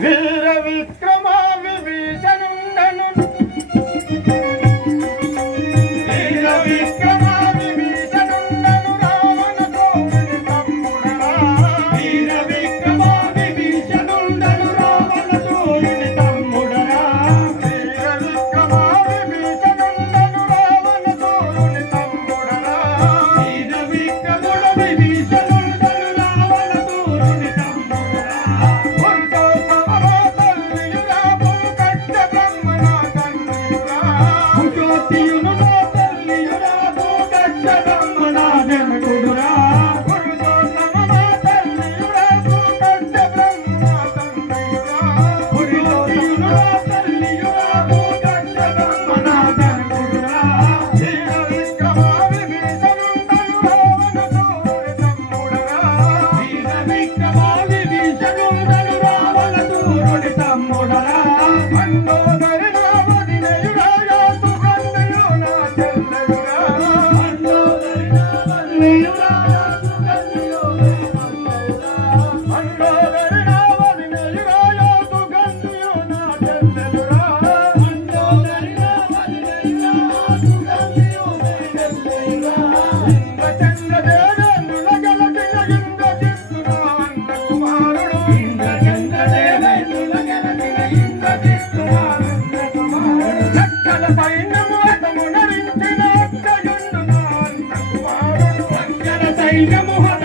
వీర విక్రమ విభీషణుండను వీర విక్రమ సైన్యము హతమునరించిన ఒక్కయుండు నా అంతకుమారుడు అంజన సైన్యము హత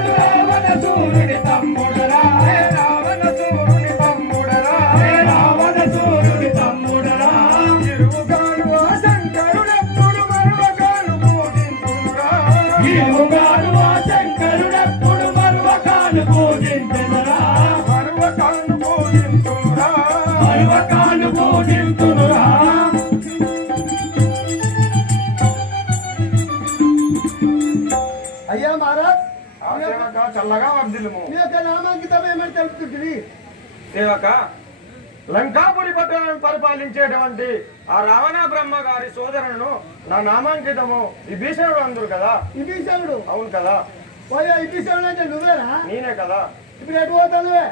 అయ్యా చల్లగా లంకాపురి పట్టణాన్ని పరిపాలించేటువంటి ఆ రావణ బ్రహ్మ గారి సోదరులను నా నామాంకితము ఈ భీషణుడు అందరు కదా? ఈ భీషణుడు అవును కదా? పోయా ఇప్పిస్తావు అంటే నువ్వేరా? నేనే కదా. ఇప్పుడు ఎటు పోతా నువ్వే?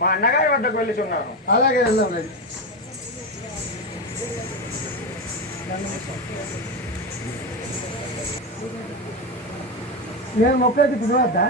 మా అన్నగారి వద్దకు వెళ్ళి ఉన్నాను అలాగే వెళ్దాం లేదు నేను ముప్పై తిప్పి వద్దా?